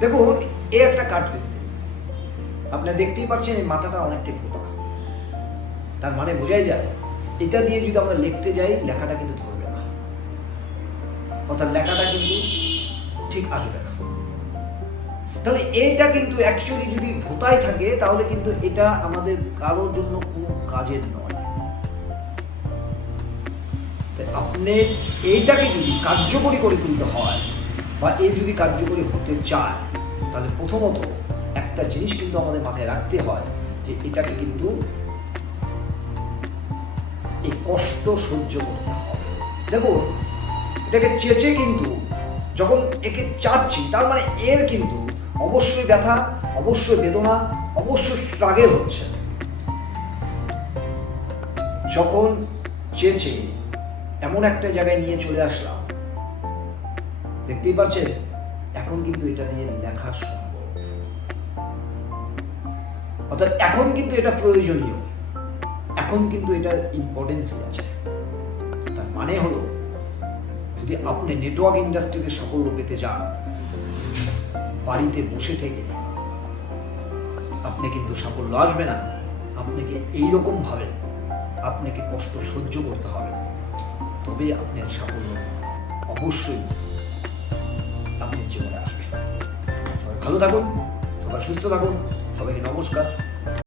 দেখুন, এ একটা কাঠ পেন্সিল, আপনারা দেখতেই পাচ্ছেন এই মাথাটা অনেকটাই ফোটা। তার মানে বোঝাই যায় এটা দিয়ে যদি আমরা লিখতে যাই লেখাটা কিন্তু ধরবে না, অর্থাৎ লেখাটা কিন্তু ঠিক আসবে না। তাহলে এইটা কিন্তু অ্যাকচুয়ালি যদি ভোতায় থাকে তাহলে কিন্তু এটা আমাদের কারোর জন্য কোনো কাজের নয়। আপনি এইটাকে যদি কার্যকরী করে তুলতে হয় বা এই যদি কার্যকরী হতে চায় তাহলে প্রথমত একটা জিনিস কিন্তু আমাদের মাথায় রাখতে হয় যে এটাকে কিন্তু এই কষ্ট সহ্য করতে হবে। দেখুন, এটাকে চেঁচে কিন্তু যখন একে চাচ্ছি তার মানে এর কিন্তু অবশ্যই ব্যথা, অবশ্যই বেদনা, অবশ্যই স্ট্রাগল হচ্ছে। যখন চেঁচে এমন একটা জায়গায় নিয়ে চলে আসলাম, দেখতেই পাচ্ছেন এখন কিন্তু এটা দিয়ে লেখা সম্ভব, অর্থাৎ এখন কিন্তু এটা প্রয়োজনীয়, এখন কিন্তু এটার ইম্পর্টেন্স আছে। তার মানে হলো যদি আপনি নেটওয়ার্ক ইন্ডাস্ট্রিতে সাফল্য পেতে চান, বাড়িতে বসে থেকে আপনি কিন্তু সাফল্য আসবে না। আপনাকে এইরকম ভাবে আপনাকে কষ্ট সহ্য করতে হবে, তবে আপনার সাফল্য অবশ্যই আপনার জীবনে আসবে। সবাই ভালো থাকুন, সবাই সুস্থ থাকুন, সবাইকে নমস্কার।